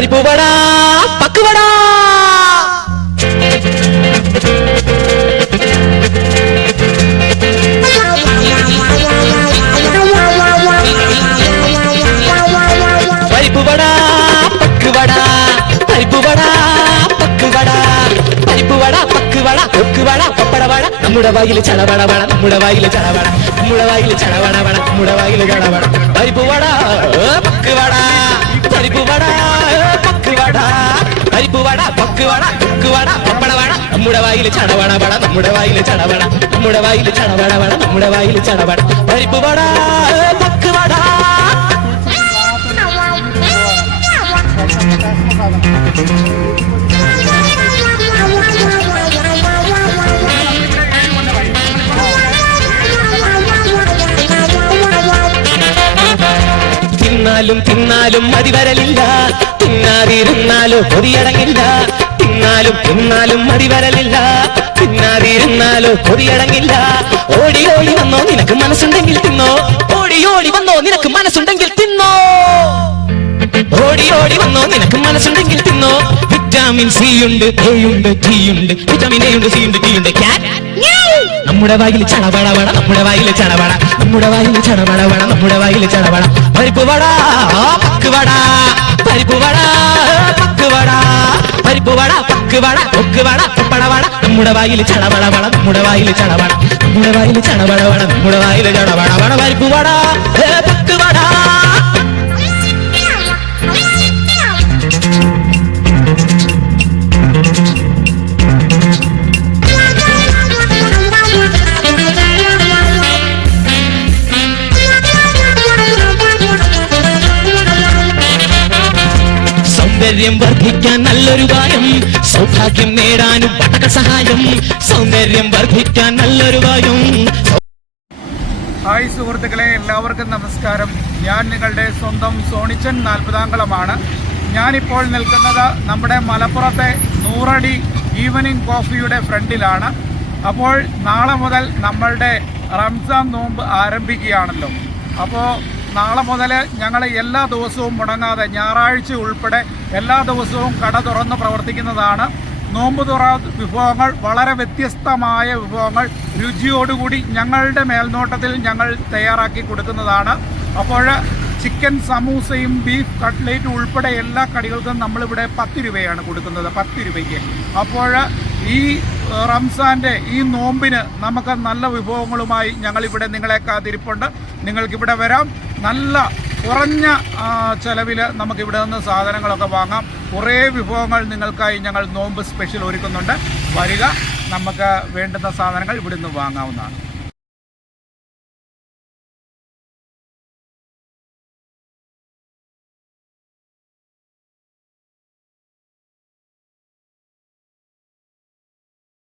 பறிப்பு வடா பக்குவடா முடவாயில சடவடவட முடவாயில சடவட முடவாயில சடவடவட முடவாயில கடவட பறிப்பு வடா பக்கு வடா பறிப்பு வடா பக்கு வடா பறிப்பு வடா பக்கு வடா பக்கு வடா பப்பட வடா நம்முடைய வாயில சடவடவட நம்முடைய வாயில சடவட நம்முடைய வாயில சடவடவட நம்முடைய சடவட பறிப்பு வடா பக்கு வடா Thank you. തിന്നാലും തിന്നാലും മതി വരലില്ല തിന്നാതിരുന്നാലും കൊതിയടങ്ങില്ല. തിന്നാലും തിന്നാലും മതി വരലില്ല തിന്നാതിരുന്നാലോ കൊതിയടങ്ങില്ല. ഓടി ഓടി വന്നോ നിനക്ക് മനസ്സുണ്ടെങ്കിൽ തിന്നോ. ഓടി ഓടി വന്നോ നിനക്ക് മനസ്സുണ്ടെങ്കിൽ തിന്നോ. ഓടി ഓടി വന്നോ നിനക്ക് മനസ്സുണ്ടെങ്കിൽ തിന്നോ. വിറ്റാമിൻ സി ഉണ്ട് എ ഉണ്ട് ടി ഉണ്ട്. വിറ്റാമിൻ എ ഉണ്ട് സി ഉണ്ട് ടി ഉണ്ട്. ക്യാറ്റ് നമ്മുടെ വായിൽ ചടപടവട നമ്മുടെ വായിൽ ചടപട നമ്മുടെ വായിൽ ചടപടവട നമ്മുടെ വായിൽ ചടപട പരിപ്പ് വട പക്ക് വട പരിപ്പ് വട പക്ക് വട പരിപ്പ് വട പക്ക് വട പൊക്ക് വട പപ്പട വട നമ്മുടെ വായിൽ ചടപടവട നമ്മുടെ വായിൽ ചടപട നമ്മുടെ വായിൽ ചടപടവട നമ്മുടെ വായിൽ ചടപട വട പരിപ്പ് വട സൗന്ദര്യം വർദ്ധിക്കാൻ നല്ലൊരു വായം. സൗഭാഗ്യം നേടാനും പടക സഹായം. സൗന്ദര്യം വർദ്ധിക്കാൻ നല്ലൊരു വായം. ഹായ് സുഹൃത്തുക്കളെ എല്ലാവർക്കും നമസ്കാരം. ഞാൻ നിങ്ങളുടെ സ്വന്തം സോണിച്ചൻ നാൽപ്പതാംകളമാണ് ഞാനിപ്പോൾ നിൽക്കുന്നത് നമ്മുടെ മലപ്പുറത്തെ നൂറടി ഈവനിങ് കോഫിയുടെ ഫ്രണ്ടിലാണ്. അപ്പോൾ നാളെ മുതൽ നമ്മളുടെ റംസാൻ നോമ്പ് ആരംഭിക്കുകയാണല്ലോ. അപ്പോൾ നാളെ മുതൽ ഞങ്ങൾ എല്ലാ ദിവസവും മുടങ്ങാതെ ഞായറാഴ്ച ഉൾപ്പെടെ എല്ലാ ദിവസവും കട തുറന്ന് പ്രവർത്തിക്കുന്നതാണ്. നോമ്പ് തുറ വിഭവങ്ങൾ വളരെ വ്യത്യസ്തമായ വിഭവങ്ങൾ രുചിയോടുകൂടി ഞങ്ങളുടെ മേൽനോട്ടത്തിൽ ഞങ്ങൾ തയ്യാറാക്കി കൊടുക്കുന്നതാണ്. അപ്പോൾ ചിക്കൻ സമൂസയും ബീഫ് കട്ട്ലേറ്റ് ഉൾപ്പെടെ എല്ലാ കടികൾക്കും നമ്മളിവിടെ പത്ത് രൂപയാണ് കൊടുക്കുന്നത് പത്ത് രൂപയ്ക്ക്. അപ്പോൾ ഈ റംസാന്റെ ഈ നോമ്പിന് നമുക്ക് നല്ല വിഭവങ്ങളുമായി ഞങ്ങളിവിടെ നിങ്ങളെ കാത്തിരിപ്പുണ്ട്. നിങ്ങൾക്കിവിടെ വരാം. നല്ല കുറഞ്ഞ ചെലവിൽ നമുക്കിവിടെ നിന്ന് സാധനങ്ങളൊക്കെ വാങ്ങാം. കുറേ വിഭവങ്ങൾ നിങ്ങൾക്കായി ഞങ്ങൾ നോമ്പ് സ്പെഷ്യൽ ഒരുക്കുന്നുണ്ട്. വരിക നമുക്ക് വേണ്ടുന്ന സാധനങ്ങൾ ഇവിടുന്ന് വാങ്ങാവുന്നതാണ്.